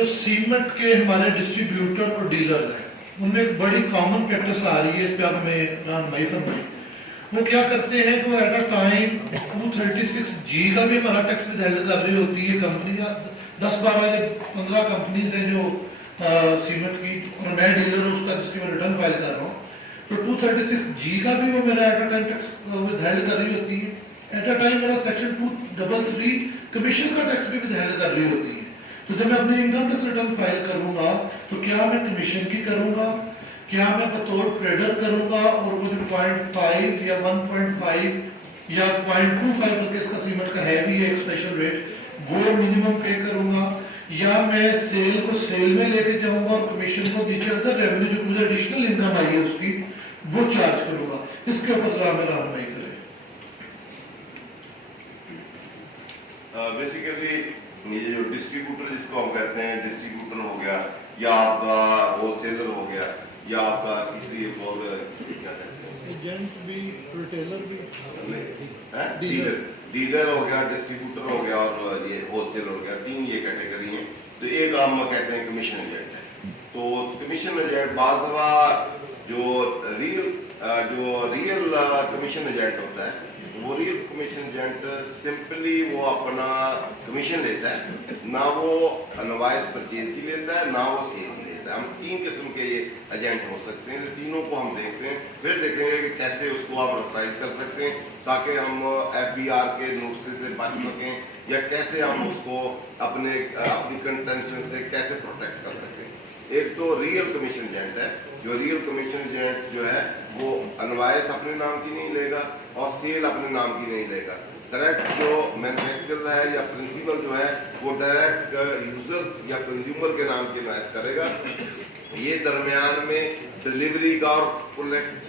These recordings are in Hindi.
जो सीमेंट के हमारे डिस्ट्रीब्यूटर और डीलर हैं उनमें एक बड़ी कॉमन प्रैक्टिस आ रही है, इस पर आप हमें रहनुमाई फरमाई। वो क्या करते हैं कि वो एट अ टाइम 236G का भी हमारा टैक्स विदहेल्ड कर रही होती है कंपनी, 10-12 या 15 कंपनीज हैं जो सीमेंट की, और मैं डीलर हूँ उसका जिसकी मैं रिटर्न फाइल कर रहा हूँ, तो 236G का भी वो मेरा at a time tax withheld कर रही होती है। एट अ टाइम मेरा सेक्शन 233 कमीशन का टैक्स भी विदहेल्ड कर रही होती है। तो जब मैं अपनी इनकम टैक्स रिटर्न फाइल करूंगा तो क्या मैं कमीशन की करूंगा, क्या मैं बतौर ट्रेडर करूंगा और वो जो 0.5 या 1.5 या 0.25 बल्कि इसका सीमेंट का है भी है एक स्पेशल रेट, वो मिनिमम पे करूंगा, या मैं सेल को सेल में लेके जाऊंगा और कमीशन को पीछे अदर रेवेन्यू जो मुझे एडिशनल इनकम आई है उसकी वो चार्ज करूंगा। इसके ऊपर रहनुमाई करें। बेसिकली ये जो डिस्ट्रीब्यूटर जिसको हम कहते हैं, डिस्ट्रीब्यूटर हो गया या आपका होलसेलर हो गया या आपका किसी एक और क्या कहते हैं एजेंट भी, रिटेलर भी, डीलर हो गया, डिस्ट्रीब्यूटर हो गया और ये होलसेलर हो गया, तीन ये कैटेगरी हैं। तो एक हम कहते हैं कमीशन एजेंट है। तो कमीशन एजेंट बाद जो रियल कमीशन एजेंट होता है, वो रियल कमीशन एजेंट सिंपली वो अपना कमीशन लेता है, ना वो इनवॉइस परचेज की लेता है ना वो सेल की लेता है। हम तीन किस्म के ये एजेंट हो सकते हैं, तीनों को हम देखते हैं, फिर देखेंगे कि कैसे उसको आप रिप्राइज कर सकते हैं ताकि हम FBR के नोटिस से बच सकें या कैसे हम उसको अपनी कंटेंशन से कैसे प्रोटेक्ट कर सकते हैं। एक तो रियल कमीशन एजेंट है, जो रियल कमीशन एजेंट जो है वो इनवॉइस अपने नाम की नहीं लेगा और सेल अपने नाम की नहीं लेगा। डायरेक्ट जो मैन्युफैक्चरर है या प्रिंसिपल जो है वो डायरेक्ट यूजर या कंज्यूमर के नाम की इनवॉइस करेगा। ये दरमियान में डिलीवरी का और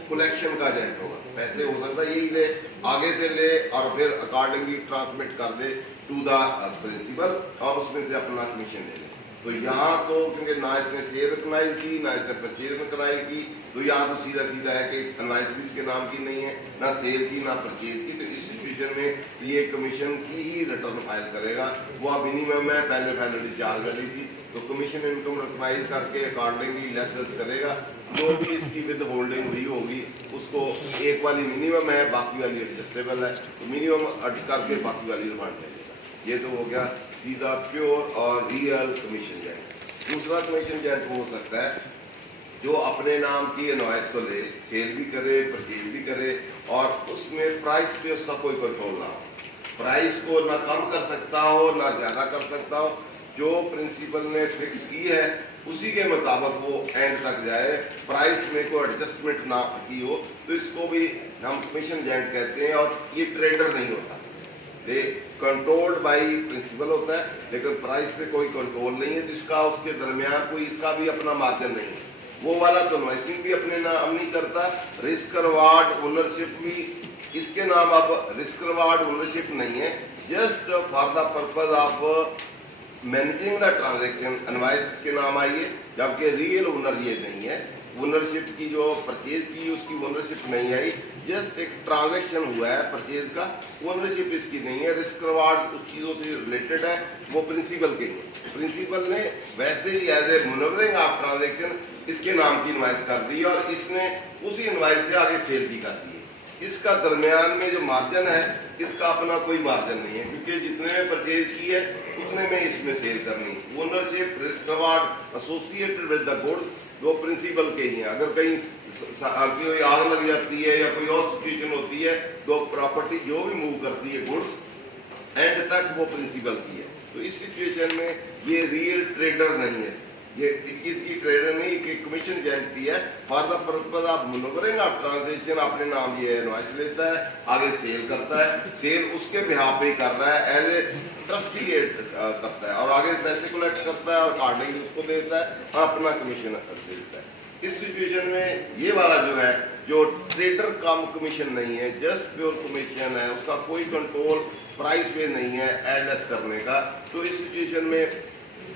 कलेक्शन का एजेंट होगा। पैसे हो सकता है यही ले, आगे से ले और फिर अकॉर्डिंगली ट्रांसमिट कर दे टू द प्रिंसिपल और उसमें से अपना कमीशन ले ले। तो यहाँ तो क्योंकि ना इसने सेल रिकॉग्नाइज की ना इसने परचेज रिकॉग्नाइज की, तो यहाँ तो सीधा सीधा है कि इनवॉइस भी इसके नाम की नहीं है, ना सेल की ना परचेज की। तो इस सिचुएशन में ये कमीशन की ही रिटर्न फाइल करेगा। वो मिनिमम है, पहले पेनल्टी चार्ज वाली थी, तो कमीशन इनकम रिकॉग्नाइज करके अकॉर्डिंगली लेसेस करेगा। जो भी इसकी विद होल्डिंग हुई होगी उसको एक वाली मिनिमम है, बाकी वाली एडजस्टेबल है, तो मिनिमम अट करके बाकी वाली रिफंड लेगा। ये तो हो गया सीधा प्योर और रियल कमीशन एजेंट। दूसरा कमीशन एजेंट हो सकता है जो अपने नाम की इनवॉइस को ले, सेल भी करे परचेज भी करे और उसमें प्राइस पे उसका कोई कंट्रोल ना हो, प्राइस को ना कम कर सकता हो ना ज्यादा कर सकता हो। जो प्रिंसिपल ने फिक्स की है उसी के मुताबिक वो एंड तक जाए, प्राइस में कोई एडजस्टमेंट ना की हो, तो इसको भी हम कमीशन एजेंट कहते हैं। और ये ट्रेडर नहीं होता, ये कंट्रोल्ड बाई प्रिंसिपल होता है, लेकिन प्राइस पे कोई कंट्रोल नहीं है, जिसका उसके दरमियान कोई इसका भी अपना मार्जिन नहीं है। वो वाला तो इनवॉइसिंग भी अपने नाम नहीं करता, रिस्क रिवार्ड ओनरशिप भी इसके नाम अब रिस्क रिवार्ड ओनरशिप नहीं है, just for the purpose of managing the transaction invoice के नाम आई है, जबकि रियल ओनर ये नहीं है। ओनरशिप की जो परचेज की उसकी ओनरशिप नहीं आई, जस्ट एक ट्रांजैक्शन हुआ है परचेज का, ओनरशिप इसकी नहीं है। रिस्क रिवार्ड उस चीज़ों से रिलेटेड है, वो प्रिंसिपल के हैं। प्रिंसिपल ने वैसे ही एज ए मैनेवरिंग ऑफ ट्रांजैक्शन इसके नाम की इनवॉइस कर दी और इसने उसी इनवॉइस से आगे सेल भी कर दी है। इसका दरमियान में जो मार्जिन है इसका अपना कोई मार्जिन नहीं है, क्योंकि जितने में परचेज की है उतने में इसमें सेल करनी। Ownership risk reward associated with the goods वो प्रिंसिपल के ही हैं। अगर कहीं कोई आग लग जाती है या कोई और सिचुएशन होती है तो प्रॉपर्टी जो भी मूव करती है गुड्स एंड तक वो प्रिंसिपल की है। तो इस सिचुएशन में ये रियल ट्रेडर नहीं है, ये इसकी ट्रेडर नहीं कि कमीशन एजेंट की है। For the purpose of manoeuvring of transaction अपने नाम ये इनवॉइस लेता है, आगे सेल करता है, सेल उसके बिहाफ पे कर रहा है, एज ए ट्रस्टी करता है और आगे पैसे कलेक्ट करता है और अकॉर्डिंगली उसको देता है और अपना कमीशन देता है। इस सिचुएशन में ये वाला जो है जो ट्रेडर कम कमीशन नहीं है, जस्ट प्योर कमीशन है, उसका कोई कंट्रोल प्राइस पे नहीं है एडजस्ट करने का। तो इस सिचुएशन में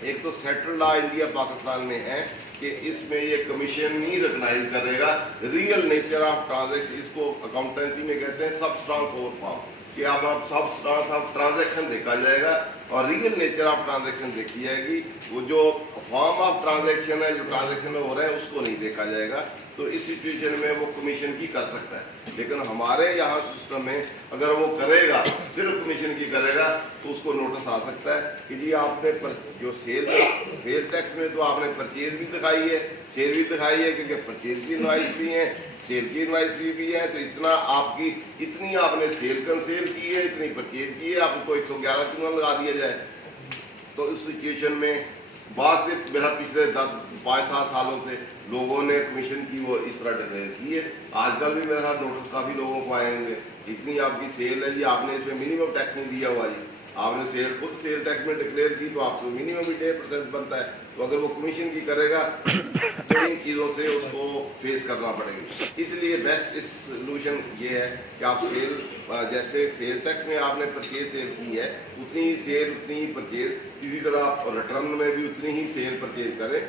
एक तो सेटल्ड लॉ इंडिया पाकिस्तान में है कि इसमें ये कमीशन नहीं रिकॉग्नाइज करेगा रियल नेचर ऑफ ट्रांजैक्शन। इसको अकाउंटेंसी में कहते हैं सबस्टांस ओवर फॉर्म, कि आप सबस्टांस ऑफ ट्रांजैक्शन देखा जाएगा और रियल नेचर ऑफ ट्रांजैक्शन देखी जाएगी। वो जो फॉर्म ऑफ ट्रांजैक्शन है, जो ट्रांजैक्शन में हो रहा है, उसको नहीं देखा जाएगा। तो इस सिचुएशन में वो कमीशन की कर सकता है। लेकिन हमारे यहाँ सिस्टम में अगर वो करेगा, सिर्फ कमीशन की करेगा, तो उसको नोटिस आ सकता है कि जी आपने जो सेल टैक्स में तो आपने परचेज भी दिखाई है, सेल भी दिखाई है, क्योंकि परचेज की इनवाइस भी है, सेल की इनवाइस भी है, तो इतनी आपने सेल कंसेल की है, इतनी परचेज की है, आपको 111 क्यों लगा दिया जाए। तो इस सिचुएशन में बाद से मेरा पिछले 5-7 सालों से लोगों ने कमीशन की वो इस तरह डिक्लेयर की है। आजकल भी मेरे साथ नोटिस काफी लोगों को आए होंगे, इतनी आपकी सेल है जी, आपने इसमें मिनिमम टैक्स नहीं दिया हुआ जी, आपने खुद सेल टैक्स में डिक्लेयर की, तो आपको मिनिमम ही 10% बनता है। तो अगर वो कमीशन की करेगा तो इन चीज़ों से उसको फेस करना पड़ेगा। इसलिए बेस्ट सोल्यूशन ये है कि आप जैसे सेल टैक्स में आपने परचेज सेल की है, उतनी ही सेल उतनी ही परचेज, इसी तरह आप रिटर्न में भी उतनी ही सेल परचेज करें,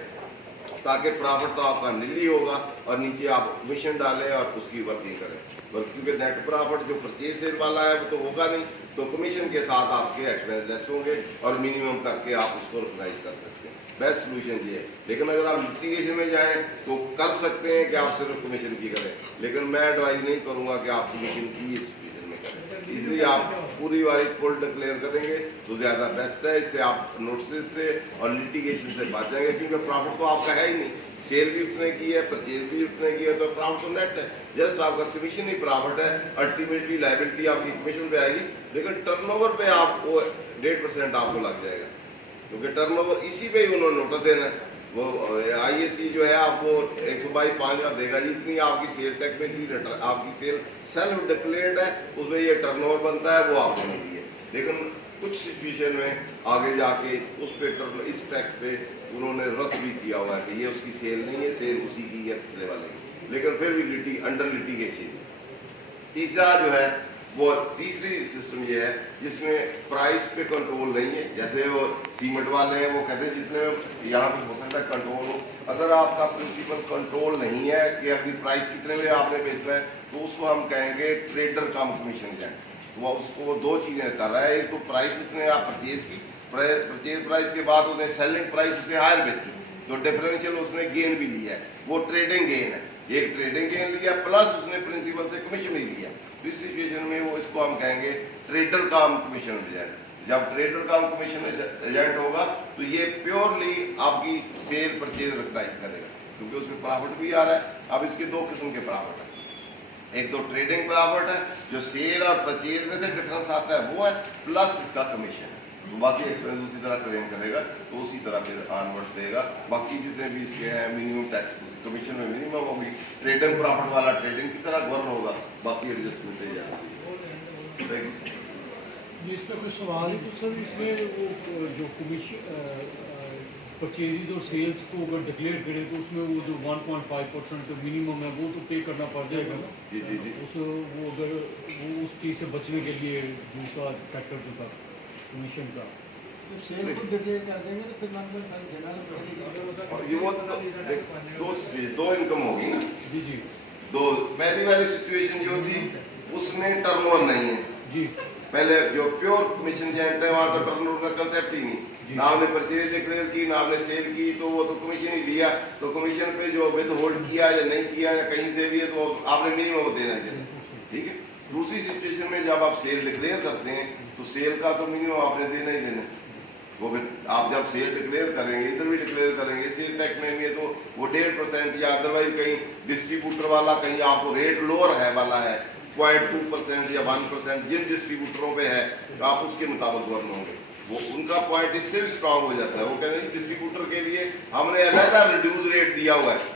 ताकि प्रॉफिट तो आपका नील ही होगा और नीचे आप कमीशन डालें और उसकी वर्किंग करें। क्योंकि नेट प्रॉफिट जो परचेज सेल वाला है वो तो होगा नहीं, तो कमीशन के साथ आपके एक्सपेंस लेस होंगे और मिनिमम करके आप उसको रिकॉग्नाइज कर सकते हैं। बेस्ट सोल्यूशन ये है। लेकिन अगर आप लिटिगेशन में जाएं तो कर सकते हैं कि आप सिर्फ कमीशन की करें, लेकिन मैं एडवाइज नहीं करूंगा कि आप कमीशन की इस सिचुएशन में करें। इसलिए आप पूरी बारी फुल डिक्लेयर करेंगे तो ज़्यादा बेस्ट है। इससे आप नोटिस से और लिटिगेशन से बचेंगे, क्योंकि प्रॉफिट तो आपका है ही नहीं, सेल भी उतने की है, परचेज भी उतने की है, तो प्रॉफिट तो नेट है। जस्ट आपका कमीशन ही प्रॉफिट है, अल्टीमेटली लायबिलिटी आपकी कमीशन पे आएगी, लेकिन टर्नओवर पे आपको 1.5% आपको लग जाएगा, क्योंकि टर्नओवर इसी पे ही उन्होंने नोटिस देना है। वो IAC जो है आपको 122.5 का देगा, इतनी आपकी सेल टैक्स में की आपकी सेल सेल्फ डिक्लेयर्ड है, उसमें ये टर्नओवर बनता है, वो आपको नहीं है। लेकिन कुछ सिचुएशन में आगे जाके उस पे इस टैक्स पे उन्होंने रस भी किया हुआ है कि ये उसकी सेल नहीं है, सेल उसी की है पिछले वाले की, लेकिन फिर भी अंडर लिटिगेशन। तीसरा जो है वो तीसरी सिस्टम ये है जिसमें प्राइस पे कंट्रोल नहीं है। जैसे वो सीमेंट वाले हैं, वो कहते हैं जितने यहाँ पे हो सकता है कंट्रोल हो। अगर आपका प्रिंसिपल कंट्रोल नहीं है कि अपनी प्राइस कितने में आपने बेचना है, तो उसको हम कहेंगे ट्रेडर कम कमीशन एजेंट। वो उसको 2 चीजें कर रहा है, एक तो प्राइस उसने आप परचेज की, परचेज प्राइस के बाद उसने सेलिंग प्राइस उसने हायर बेची, तो डिफरेंशियल उसने गेन भी लिया है, वो ट्रेडिंग गेन है। एक ट्रेडिंग गेन लिया प्लस उसने प्रिंसिपल से कमीशन भी लिया। इस सिचुएशन में वो इसको हम कहेंगे ट्रेडर कम कमीशन एजेंट। जब ट्रेडर कम कमीशन एजेंट होगा तो ये प्योरली आपकी सेल परचेज रिकॉग्नाइज करेगा, क्योंकि उसमें प्रॉफिट भी आ रहा है। अब इसके 2 किस्म के प्रॉफिट है, एक तो ट्रेडिंग प्रॉफिट है जो सेल और परचेज में से डिफरेंस आता है वो है, प्लस इसका कमीशन है। तो बाकी एक्सपेंस उसी तरह क्लेम करेगा, तो उसी तरह फिर ऑनवर्ड्स देगा। बाकी जितने भी इसके हैं मिनिमम टैक्स कमीशन में मिनिमम होगी, ट्रेडिंग प्रॉफिट वाला ट्रेडिंग की तरह गवर्न होगा, बाकी एडजस्टमेंट दे जाएगा। इस पर कुछ सवाल है? तो सर इसमें वो जो कमीशन परचेज और सेल्स को अगर डिक्लेयर करें तो उसमें वो जो 1.5% मिनिमम है वो तो पे करना पड़ जाएगा ना? जी जी जी। वो अगर वो उस चीज़ से बचने के लिए दूसरा फैक्टर जो था कमीशन का, तो सेल को डिक्लेयर कर देंगे तो फिर 1.5 देना और ये वो दो इनकम होगी ना जी जी। पहली वाली सिचुएशन जो थी उसमें टर्नओवर नहीं है जी। पहले जो प्योर कमीशन एजेंट है वहां तो टर्नओवर का कंसेप्ट ही नहीं, ना आपने परचेज डिक्लेयर की ना आपने सेल की, तो वो तो कमीशन ही लिया। तो कमीशन पे जो विद होल्ड किया या नहीं किया या कहीं से भी है तो आपने मिनिमम देना चाहिए, ठीक है। दूसरी सिचुएशन में जब आप सेल डिक्लेयर करते हैं तो सेल का तो मिनिमम आपने देना ही देना। वो आप जब सेल डिक्लेयर करेंगे, इधर भी डिक्लेयर करेंगे, सेल टैक्स में भी है तो वो 1.5% या अदरवाइज कहीं डिस्ट्रीब्यूटर वाला कहीं आपको रेट लोअर है वाला है 0.2% या 1%, जिन डिस्ट्रीब्यूटरों पे है तो आप उसके मुताबिक गवर्न होंगे। वो उनका पॉइंट इससे भी स्ट्रांग हो जाता है। वो कहते हैं डिस्ट्रीब्यूटर के लिए हमने अलग रिड्यूस रेट दिया हुआ है।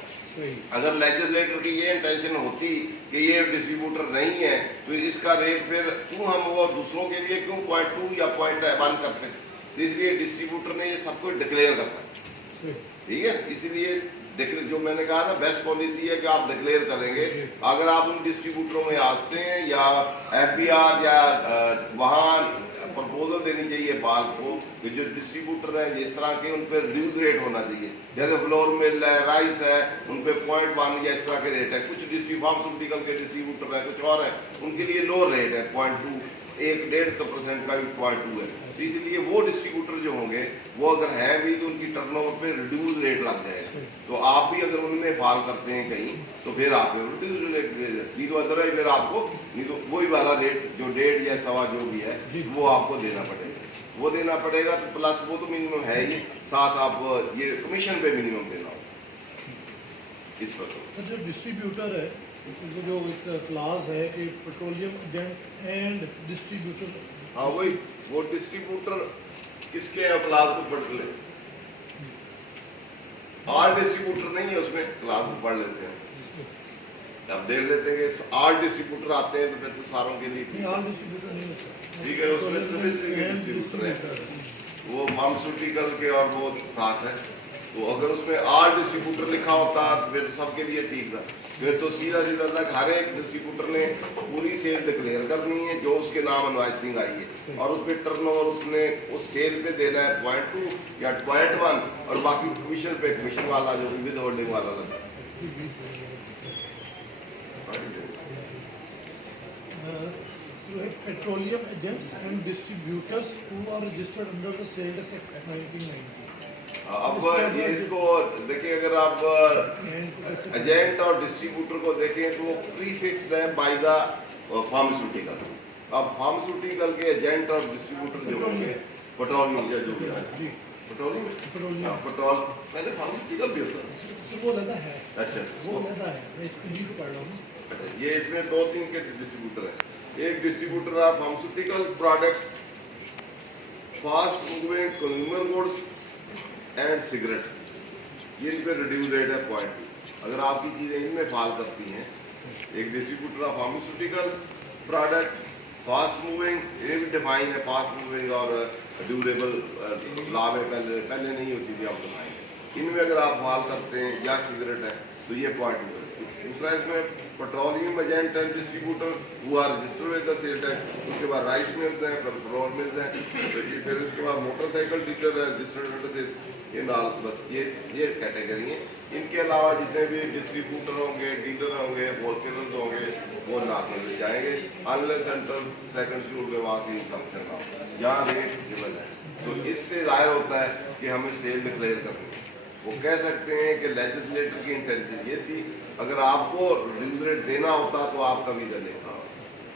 अगर लेजिस्लेटर की ये इंटेंशन होती कि ये डिस्ट्रीब्यूटर नहीं है तो इसका रेट फिर क्यों हम वो दूसरों के लिए क्यों 0.2 या 0.1 करते हैं, इसलिए डिस्ट्रीब्यूटर ने ये सब कुछ डिक्लेयर करना है, ठीक है। इसीलिए जो मैंने कहा ना बेस्ट पॉलिसी है कि आप डिक्लेयर करेंगे। अगर आप उन डिस्ट्रीब्यूटरों में आते हैं या FBR या वहाँ प्रपोजल देनी चाहिए बाल को कि जो डिस्ट्रीब्यूटर है जिस तरह के उन पर रिड्यूस रेट होना चाहिए, जैसे फ्लोर मिल है, राइस है, उन पे 0.1 या इस तरह के रेट है। कुछ फार्मास्यूटिकल के डिस्ट्रीब्यूटर है, कुछ और है, उनके लिए लो रेट है 0.2 1.5% का भी 0.2 है। तो इसलिए वो डिस्ट्रीब्यूटर जो होंगे वो अगर हैं भी तो उनकी टर्नओवर पे रिड्यूस रेट लग जाएगा। तो आप भी अगर उनमें फाल करते हैं कहीं तो फिर आप रिड्यूस रेट नहीं तो अदरवाइज फिर आपको नहीं तो वही वाला रेट जो 1.5 या 1.25 जो भी है वो आपको देना पड़ेगा। तो प्लस वो तो मिनिमम है ही, साथ आप ये कमीशन पे मिनिमम देना होगा इस पर। सर जो डिस्ट्रीब्यूटर है इसमें जो एक क्लास है कि पेट्रोलियम एजेंट एंड डिस्ट्रीब्यूटर, हाँ वही वो डिस्ट्रीब्यूटर किसके क्लास को पढ़ ले, आर डिस्ट्रीब्यूटर नहीं है उसमें क्लास को पढ़ लेते हैं। अब देख लेते हैं कि आर डिस्ट्रीब्यूटर आते हैं तो फिर तो सारों के लिए नहीं आर डिस्ट्रीब्यूटर नहीं होता, ठीक है। उसमें सफिशिएंट डिस्ट्रीब्यूटर है वो फार्मास्यूटिकल के और वो साथ है। तो अगर उसमें आर डिस्ट्रीब्यूटर लिखा होता तो फिर सबके लिए ठीक था। फिर तो सीधा तक हर एक डिस्ट्रीब्यूटर ने पूरी सेल डिक्लेयर करनी है जो उसके नाम इनवॉइसिंग आई है और उस पर टर्नओवर उसने उस सेल पे देना है 0.2 या 0.1 और बाकी कमीशन पे कमीशन वाला जो विद होल्डिंग वाला लगता है। Petroleum agents and distributors who are registered under the sale tax act 1990। अब ये इसको देखिए, अगर आप एजेंट और डिस्ट्रीब्यूटर को देखें तो वो प्रीफिक्स्ड है बाय द फार्मास्यूटिकल। अब फार्मास्यूटिकल के एजेंट और डिस्ट्रीब्यूटर जो होंगे पेट्रोलियम या जो भी है पेट्रोलियम पेट्रोल पहले फार्मास्यूटिकल भी होता है वो लगा है। अच्छा वो लगा है, मैं इसको लीड पढ़ रहा हूँ। अच्छा ये इसमें 2-3 के डिस्ट्रीब्यूटर है। एक distributor of pharmaceutical products, fast moving consumer goods and cigarette, ये इन पे रिड्यूस रेट है 0.2। अगर आपकी चीजें इनमें फाल करती हैं, एक distributor of pharmaceutical product, fast moving, ये भी डिफाइन है फास्ट मूविंग और ड्यूरेबल लॉ में पहले नहीं होती थी, आप बताएंगे। इनमें अगर आप फाल करते हैं या सिगरेट है तो ये 0.2 है। दूसरा इसमें petroleum agent and distributor who are registered with the sale tax, उसके बाद राइस मिल्स हैं, पेट्रोल मिल्स हैं, फिर उसके बाद मोटरसाइकिल डीलर है रजिस्टर्ड विद द, ये नाल बस ये कैटेगरी है। इनके अलावा जितने भी डिस्ट्रीब्यूटर होंगे, डीलर होंगे, होलसेलर होंगे वो नाक में जाएंगे अनलेस सेंट्रल सेकंड शेड्यूल में वहाँ की संक्शन ना हो, यहाँ रेट गिवन है। तो इससे जाहिर होता है कि हमें सेल डिक्लेयर करनी है। वो कह सकते हैं कि लेजिस्लेटर की इंटेंशन ये थी, अगर आपको रिड्यूस रेट देना होता तो आप कभी इधर लिखा हो,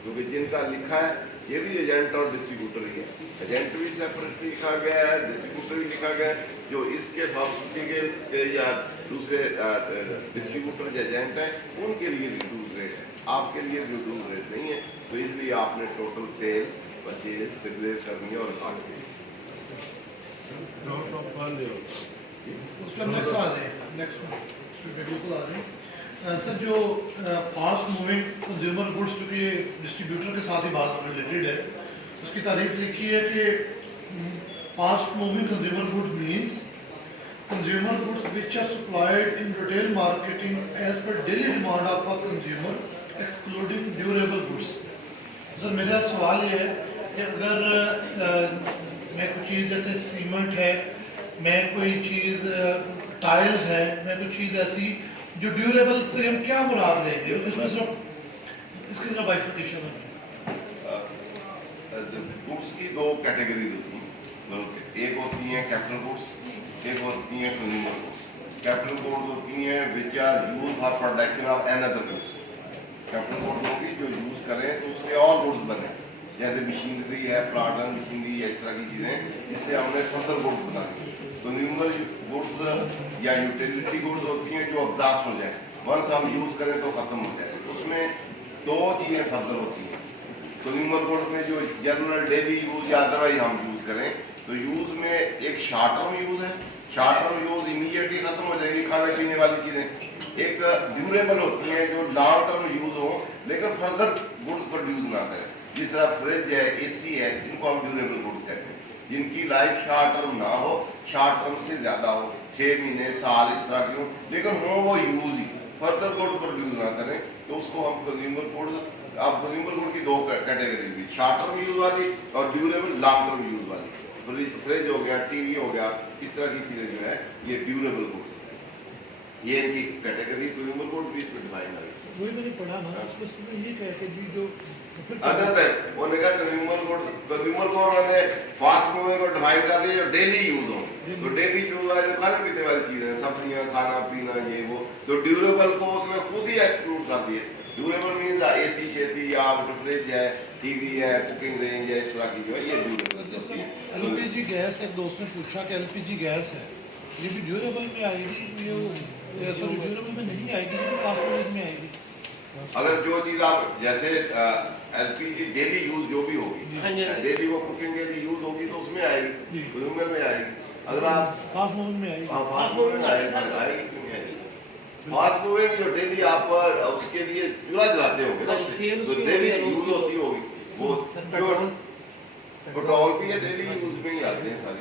क्योंकि जिनका लिखा है ये भी एजेंट और डिस्ट्रीब्यूटर ही है। एजेंट भी सेपरेटली लिखा गया है, डिस्ट्रीब्यूटर भी लिखा गया है। जो इसके फार्मास्यूटिकल के या दूसरे डिस्ट्रीब्यूटर जो एजेंट हैं उनके लिए रिड्यूस रेट है, आपके लिए रिड्यूस रेट नहीं है। तो इसलिए आपने टोटल सेल परचेज डिक्लेयर करनी है और रिकॉर्ड करनी है। उस पर नेक्स्ट आ जाए, नेक्स्ट बिल्कुल आ जाए। सर जो फास्ट मूविंग कंज्यूमर गुड्स, चूँकि ये डिस्ट्रीब्यूटर के साथ ही बात रिलेटेड है, उसकी तारीफ लिखी है कि fast moving consumer goods means consumer goods which are supplied in retail marketing as per daily demand of a consumer excluding durable goods. Sir मेरा सवाल ये है कि अगर मैं कोई चीज़ जैसे सीमेंट है, मैं कोई चीज़ टाइल्स है, मैं कोई चीज़ ऐसी जो ड्यूरेबल से हम क्या मुराद लेंगे, इसमें सिर्फ इसकी तरफ बाइफिकेशन है। गुड्स की 2 कैटेगरी होती हैं, एक होती हैं कैपिटल गुड्स, एक होती हैं कंज्यूमर गुड्स। कैपिटल गुड्स होती हैं which are use for production of an other goods. Capital goods होगी जो यूज करें तो उससे और गुड्स बने, जैसे मशीनरी है, प्लांट एंड मशीनरी, इस तरह की चीज़ें, जिससे हमने फर्दर गुड्स बनाए। कंज्यूमर गुड्स या यूटिलिटी गुड्स होती हैं जो एग्जॉस्ट हो जाए, वंस हम यूज़ करें तो ख़त्म हो जाए। उसमें 2 चीज़ें फर्दर होती हैं। कंज्यूमर गुड्स में जो जनरल डेली यूज़ या अदरवाइज हम यूज़ करें, तो यूज़ में एक शॉर्ट टर्म यूज़ है, शॉर्ट टर्म यूज़ इमीडिएटली ख़त्म हो जाएगी खाने पीने वाली चीज़ें। एक ड्यूरेबल होती हैं जो लॉन्ग टर्म यूज़ हो लेकिन फर्दर गुड्स प्रोड्यूस ना करें, जिस तरह फ्रिज है, AC है, इनको हम ड्यूरेबल गुड्स कहते हैं। जिनकी लाइफ शॉर्ट टर्म ना हो, शॉर्ट टर्म से ज़्यादा हो, 6 महीने, साल, इस तरह की हो, लेकिन हो वो यूज़ ही, फर्दर गुड प्रोड्यूस ना करें, तो उसको हम कंज्यूमर गुड। अब कंज्यूमर गुड की 2 कैटेगरी हुई, शॉर्ट टर्म यूज़ वाली और ड्यूरेबल लॉन्ग टर्म यूज़ वाली। फ्रिज हो गया, TV हो गया, इस तरह की चीज़ें जो है ये ड्यूरेबल गुड्स। ये इनकी कैटेगरी कंज्यूमर कोड भी इसमें डिफाइन है। वही मैंने पढ़ा ना, उसमें सीधा ये कह के भी जो फिर अदर देन उन्होंने कहा कंज्यूमर कोड उन्होंने फास्ट मूविंग को डिफाइन कर दिया जो डेली यूज हो। तो डेली यूज है जो खाने पीने वाली चीजें हैं, सब्जियां, खाना पीना, ये वो। तो ड्यूरेबल को उसने खुद ही एक्सक्लूड कर दिए। ड्यूरेबल मीन्स एसी शेसी या फ्रिज है, टीवी है, कुकिंग रेंज है, इस तरह की जो है ये ड्यूरेबल। एलपीजी गैस, एक दोस्त ने पूछा कि एलपीजी गैस है, ये भी ड्यूरेबल में आएगी? ये सॉरी ड्यूरेबल में नहीं आएगी, ये भी फास्ट फूड में आएगी। अगर जो चीज आप जैसे एलपीजी डेली यूज जो भी होगी, डेली वो कुकिंग के लिए यूज होगी तो उसमें आएगी, कंज्यूमर में आएगी। अगर आप फास्ट फूड में आएगी, फास्ट फूड में आएगी, क्यों नहीं आएगी? फास्ट फूड जो डेली आप उसके लिए चूल्हा जलाते होंगे ना, तो डेली यूज होती होगी वो। जो पेट्रोल भी है डेली यूज में ही आते हैं सारी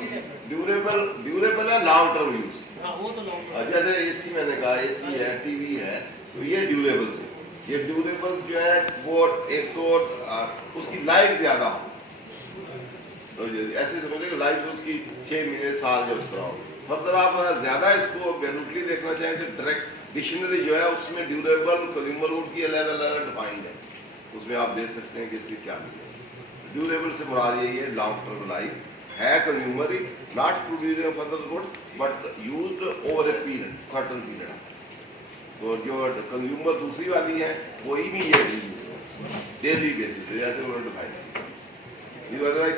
चीजें। ड्यूरेबल है लॉन्ग टर्म यूज। जैसे एसी मैंने कहा, एसी है, टीवी है, तो ये ड्यूरेबल है। ये ड्यूरेबल जो है वो एक तो उसकी लाइफ ज्यादा हो, तो ऐसे समझे कि लाइफ उसकी 6 महीने साल जब उसका हो। फर्दर आप ज्यादा इसको बेनिफिटली देखना चाहें तो डायरेक्ट डिक्शनरी जो है उसमें ड्यूरेबल कंज्यूमर गुड की अलग अलग डिफाइंड है, उसमें आप देख सकते हैं कि इसकी क्या मिलेगा। ड्यूरेबल से मुराद यही है लॉन्ग टर्म लाइफ है, consumer he not producing further good but used over a period, certain period. तो जो कंज्यूमर दूसरी वाली है वो इमीडिएटली डेली बेसिस पे जैसे उन्होंने डिफाइन किया।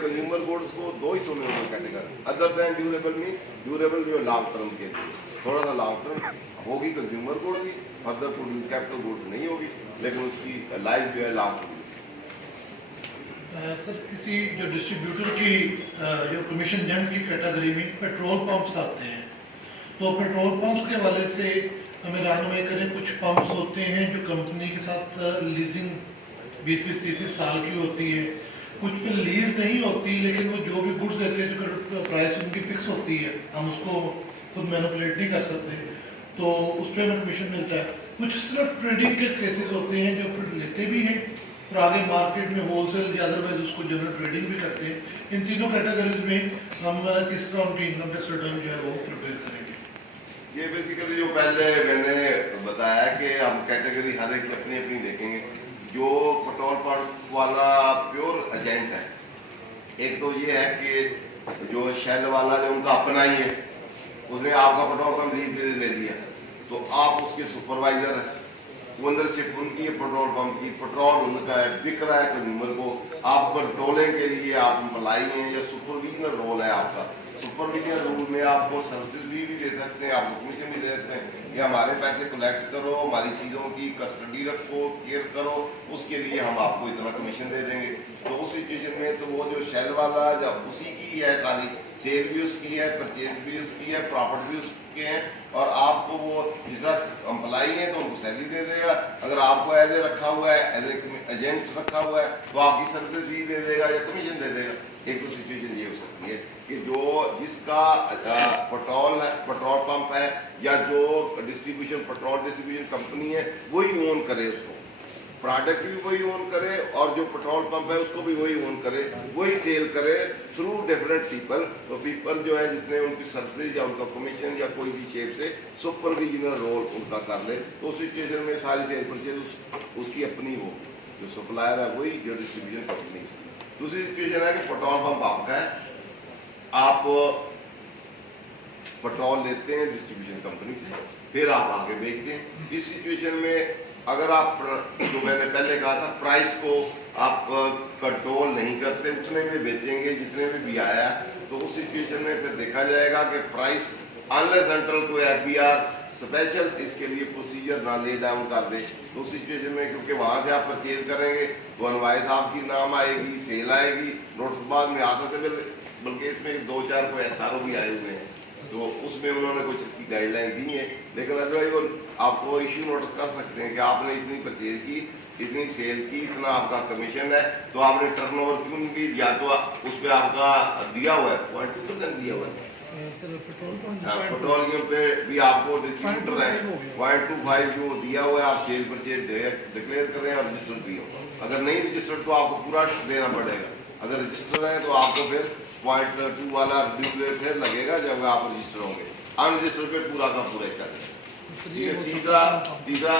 कंज्यूमर गुड्स को दो हिस्सों में उन्होंने कैटेगरी अदर देन ड्यूरेबल में, ड्यूरेबल जो लॉन्ग टर्म के लिए थोड़ा सा लॉन्ग टर्म होगी कंज्यूमर गुड की, फर्दर प्रोड्यूस कैपिटल गुड नहीं होगी, लेकिन उसकी लाइफ जो है लॉन्ग टर्म। सर किसी जो डिस्ट्रीब्यूटर की जो कमीशन एजेंट की कैटेगरी में पेट्रोल पंप्स आते हैं, तो पेट्रोल पंप्स के हवाले से हमें रहनुमाई करें। कुछ पंप्स होते हैं जो कंपनी के साथ लीजिंग 20-20, 30 साल की होती है, कुछ पे लीज नहीं होती, लेकिन वो जो भी गुड्स देते हैं जो प्राइस उनकी फिक्स होती है, हम उसको खुद मैनिपुलेट नहीं कर सकते, तो उस पर हमें कमीशन मिलता है। कुछ सिर्फ ट्रेडिंग के केसेस होते हैं जो फिर लेते भी हैं और आगे मार्केट में होलसेल या अदरवाइज उसको जनरल ट्रेडिंग भी करते हैं। इन तीनों कैटेगरीज में हम किस तरह उनकी इनकम टैक्स रिटर्न जो है वो प्रिपेयर करेंगे? ये बेसिकली जो पहले मैंने बताया कि हम कैटेगरी हर एक अपनी अपनी देखेंगे। जो पेट्रोल पंप वाला प्योर एजेंट है, एक तो ये है कि जो शेल वाला जो उनका अपना ही है, उसने आपका पेट्रोल पंप ले लिया, तो आप उसके सुपरवाइजर हैं, ओनरशिप उनकी है पेट्रोल पंप की, पेट्रोल उनका है, बिक रहा है कंज्यूमर को, आप कंट्रोलिंग के लिए आप एम्प्लाई हैं या सुपरविजनल रोल है आपका। सुपरविजनल रोल में आपको सर्विस भी दे सकते हैं, आपको कमीशन भी दे सकते हैं कि हमारे पैसे कलेक्ट करो, हमारी चीज़ों की कस्टडी रखो, केयर करो, उसके लिए हम आपको इतना कमीशन दे देंगे। तो उस सिचुएशन में तो वो जो शेल वाला जब उसी की है, सारी सेल भी उसकी है, परचेज भी उसकी है, प्रॉफिट भी उसके हैं, और आपको वो जिस तरह एम्प्लाई है तो उनको सैलरी दे देगा। अगर आपको एज ए रखा हुआ है, एज ए एजेंट रखा हुआ है, तो आपकी सर्विस भी दे देगा या कमीशन दे देगा। एक तो सिचुएशन ये हो सकती है कि जो जिसका पेट्रोल पंप है या जो पेट्रोल डिस्ट्रीब्यूशन कंपनी है वही ओन करे उसको, प्रोडक्ट भी वही ओन करे, और जो पेट्रोल पंप है उसको भी वही ओन करे, वही सेल करे थ्रू डिफरेंट पीपल। तो पीपल जो है जितने उनकी सर्विस या उनका कमीशन या कोई भी शेप से सुपरविजनल रोल उनका कर ले, तो उस सिचुएशन में सारी सेल परचेज उसकी अपनी हो, जो सप्लायर है वही, जो डिस्ट्रीब्यूशन कंपनी। दूसरी सिचुएशन है कि पेट्रोल पंप आपका है, आप पेट्रोल लेते हैं डिस्ट्रीब्यूशन कंपनी से, फिर आप आगे बेचते हैं। इस सिचुएशन में अगर आप जो मैंने पहले कहा था प्राइस को आप कंट्रोल नहीं करते, उतने में बेचेंगे जितने में भी आया, तो उस सिचुएशन में फिर देखा जाएगा कि प्राइस अनलेस अंटिल कोई एफबीआर स्पेशल इसके लिए प्रोसीजर ना ले डाउन कर दे, तो उस सिचुएशन में क्योंकि वहां से आप परचेज करेंगे तो अनवाइस आपकी नाम आएगी, सेल आएगी, नोटिस बाद में आ सकते, बल्कि इसमें 2-4 कोई एसआरओ भी आए हुए हैं, तो उसमें उन्होंने कुछ इसकी गाइडलाइन दी है। लेकिन अदरवाइज वो आपको इश्यू नोटिस कर सकते हैं कि आपने इतनी परचेज की, इतनी सेल की, इतना आपका कमीशन है, तो आपने टर्नओवर क्यों नहीं की, या तो उस पर आपका दिया हुआ है 0.2% दिया हुआ है। पेट्रोलियम पे भी आपको डिस्ट्रीब्यूटर है 0.25 जो दिया हुआ है, आप सेल परचेज डिक्लेयर कर रहे हैं और रजिस्टर्ड भी हो। अगर नहीं रजिस्टर्ड तो आपको पूरा देना पड़ेगा, अगर रजिस्टर है तो आपको फिर 0.2 वाला ड्यूप्लेक्स है लगेगा जब आप रजिस्टर होंगे, अनरजिस्टर्ड पे पूरा का पूरा ही कर देंगे। ठीक है, तीसरा तीसरा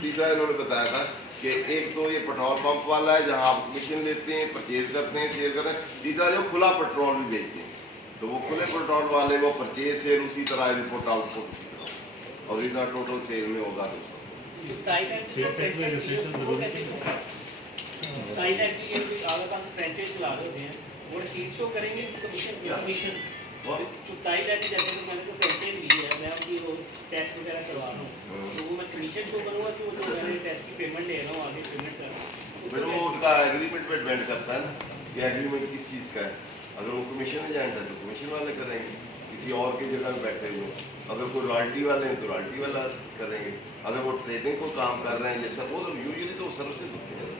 तीसरा इन्होंने बताया था कि एक तो ये पेट्रोल पंप वाला है जहां आप कमीशन लेते हैं, परचेज करते हैं, सेल करते हैं। तीसरा जो खुला पेट्रोल भी बेचते हैं, तो वो खुले पेट्रोल वाले वो परचेज सेल उसी तरह, इनपुट आउटपुट उसी तरह, और इतना टोटल सेल में होगा 200। चुताई लेके जैसे तो मैंने जो फ्रेंचाइज ली है, मैं उनकी वो टेस्ट वगैरह करवा रहा हूँ, तो वो मैं कमीशन शो करूँगा कि वो जो मैंने टेस्ट की पेमेंट ले रहा हूँ, आगे पेमेंट कर रहा हूँ, फिर वो उनका एग्रीमेंट पे डिपेंड करता है ना कि एग्रीमेंट किस चीज़ का है। अगर वो कमीशन एजेंट है तो कमीशन वाले करेंगे, किसी और की जगह बैठे हुए हैं। अगर कोई रॉयल्टी वाले हैं तो रॉयल्टी वाला करेंगे। अगर वो ट्रेडिंग को काम कर रहे हैं जैसा, वो तो यूजुअली तो सर्विसेज होते हैं,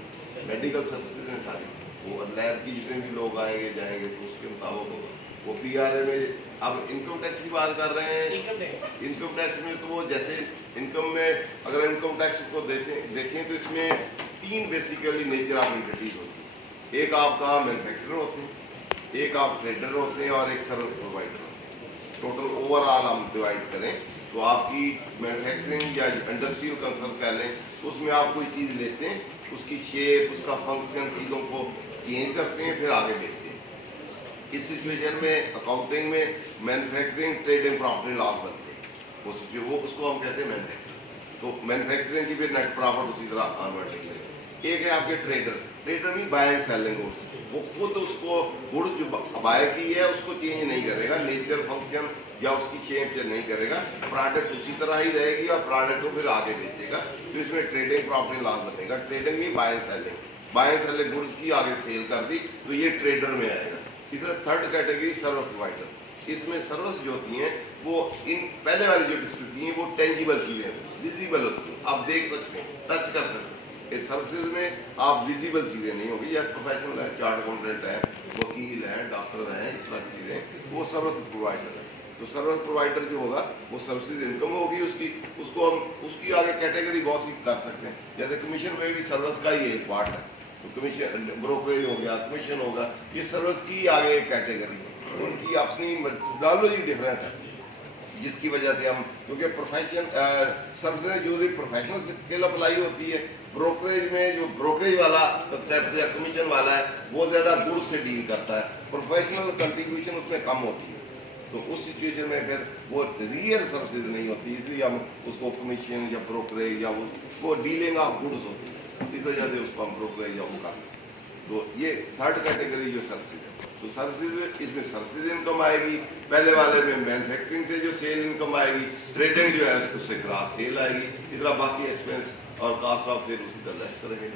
मेडिकल सर्विसेज हैं सारी, वो लैब की जितने भी लोग आएंगे जाएंगे तो उसके मुताबिक वो PRA में। अब इनकम टैक्स की बात कर रहे हैं, इनकम टैक्स में तो वो जैसे इनकम में अगर इनकम टैक्स को देखें तो इसमें 3 बेसिकली नेचर ऑफ एंटिटीज होती है। एक आपका मैन्युफैक्चरर होते हैं, एक आप ट्रेडर होते हैं, और एक सर्विस प्रोवाइडर होते हैं। टोटल ओवरऑल हम डिवाइड करें तो आपकी मैन्युफैक्चरिंग या इंडस्ट्रियल कंसर्न कह लें, उसमें आप कोई चीज़ लेते हैं, उसकी शेप, उसका फंक्शन, चीज़ों को चेंज करते हैं, फिर आगे बेचते हैं। इस सिचुएशन में अकाउंटिंग में manufacturing, trading, profit and loss बनते हैं, वो उसको हम कहते हैं मैन्युफैक्चरिंग। तो मैन्युफैक्चरिंग की फिर नेट प्रॉफिट उसी तरह कन्वर्ट करें। एक है आपके ट्रेडर, ट्रेडर भी बाय एंड सेलिंग गुड्स, वो खुद उसको गुड्स जो बाय की है उसको चेंज नहीं करेगा, नेचर, फंक्शन या उसकी शेप चेंज नहीं करेगा, प्रोडक्ट उसी तरह ही रहेगी और प्रोडक्ट को फिर आगे बेचेगा। तो इसमें ट्रेडिंग, प्रॉफिट एंड लॉस बनेगा। ट्रेडिंग भी बाय एंड सेलिंग गुड्स की आगे सेल कर दी तो ये ट्रेडर में आएगा। तीसरा थर्ड कैटेगरी सर्विस प्रोवाइडर। इसमें सर्विस जो होती हैं वो इन पहले वाली जो डिस्क्रिप्ट हैं वो टेंजिबल चीजें विजिबल होती हैं, आप देख सकते हैं, टच कर सकते हैं। इस सर्विसेज में आप विजिबल चीजें नहीं होगी, या प्रोफेशनल है, चार्ट अकाउंटेंट है, वकील है, डॉक्टर है, इस तरह की चीजें, वो सर्विस प्रोवाइडर है। तो सर्विस प्रोवाइडर जो होगा वो सर्विसेज इनकम होगी उसकी, उसको हम उसकी आगे कैटेगरी बहुत सी कर सकते हैं। जैसे कमीशन पे भी सर्विस का ही एक पार्ट है, तो कमीशन, ब्रोकरेज हो गया, कमीशन होगा, ये सर्विस की आगे एक कैटेगरी है। उनकी अपनी मेथोडोलॉजी डिफरेंट है, जिसकी वजह से हम, क्योंकि profession service usually professional skill apply होती है। ब्रोकरेज में जो ब्रोकरेज वाला कंसेप्ट या कमीशन वाला है वो ज़्यादा गुड्स से डील करता है, प्रोफेशनल कंट्रीब्यूशन उसमें कम होती है। तो उस सिचुएशन में फिर वो रियल सर्विसेज नहीं होती, इसलिए हम उसको कमीशन या ब्रोकरेज या वो डीलिंग ऑफ गुड्स होती है, इस वजह से उसको हम ब्रोकरेज या वो करते हैं। तो ये थर्ड कैटेगरी जो सर्विसेज है, तो सर्विसेज, इसमें सर्विसेज इनकम आएगी। पहले वाले में मैन्युफैक्चरिंग से जो सेल इनकम आएगी, ट्रेडिंग जो है उससे क्रॉस सेल आएगी, इतना बाकी एक्सपेंस और कास्ट ऑफ सेल उसी तरह लेस करेंगे।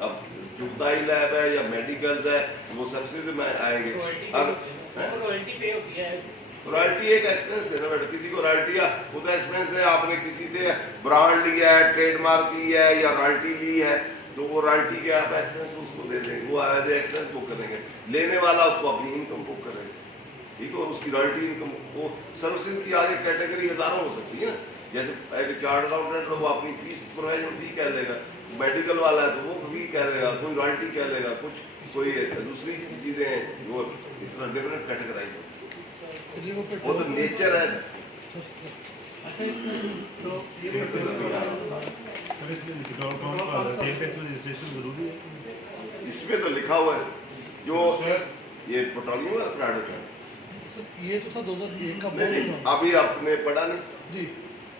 अब जुगताई लैब है या मेडिकल है वो सर्विसेज में आएंगे। अब रॉयल्टी पे होती है, रॉयल्टी एक एक्सपेंस है ना बेटा, किसी को रॉयल्टी वो तो एक्सपेंस है, आपने किसी से ब्रांड लिया है, ट्रेडमार्क लिया है या रॉयल्टी ली है, तो वो रॉयल्टी के आप एक्सपेंस उसको दे देंगे, वो एज एक्सपेंस बुक करेंगे, लेने वाला उसको अपनी इनकम बुक करेंगे, ठीक है। और उसकी रॉयल्टी इनकम, वो सर्विसेज की आगे कैटेगरी हजारों हो सकती है ना। जैसे एक चार्ट अकाउंटेंट है वो अपनी फीस प्रोविजन फी कह लेगा, मेडिकल वाला है तो वो फी कह लेगा, कोई रॉयल्टी कह लेगा, कुछ कोई दूसरी चीजें हैं वो इस तरह डिफरेंट कैटेगराइज होती है, वो तो नेचर है। इसमें तो लिखा हुआ है जो ये पेट्रोलियम प्रोडक्ट है, ये तो था 2001 का नहीं, अभी आपने पढ़ा नहीं जी,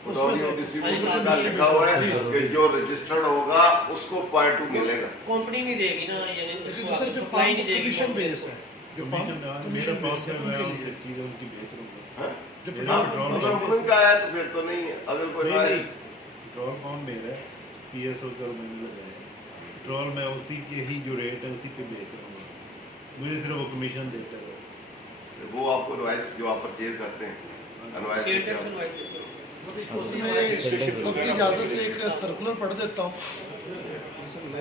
पेट्रोलियम डिस्ट्रीब्यूटर का लिखा हुआ है कि जो रजिस्टर्ड होगा उसको 0.2 मिलेगा। कंपनी नहीं देगी ना, यानी लेकिन उसको दूसरे जो सप्लाई नहीं देगी। कमीशन बेस है, जो मेरा कमीशन पास बेस है है, मैं उनके लिए, उनकी चीज़ें उनकी बेच रहा हूँ। हाँ? जो अगर उनका का है तो फिर तो नहीं है। अगर कोई पेट्रोल कौन मेरा है, PSO का मैंने लगाया पेट्रोल, मैं उसी के ही जो रेट है उसी के बेच रहा हूँ, मुझे सिर्फ वो कमीशन देता है। वो आपको इनवॉइस जो आप परचेज करते हैं इनवॉइस शेयर टैक्स इनवाइस देते हो। मैं सबकी इजाजत से एक सर्कुलर पढ़ देता हूँ।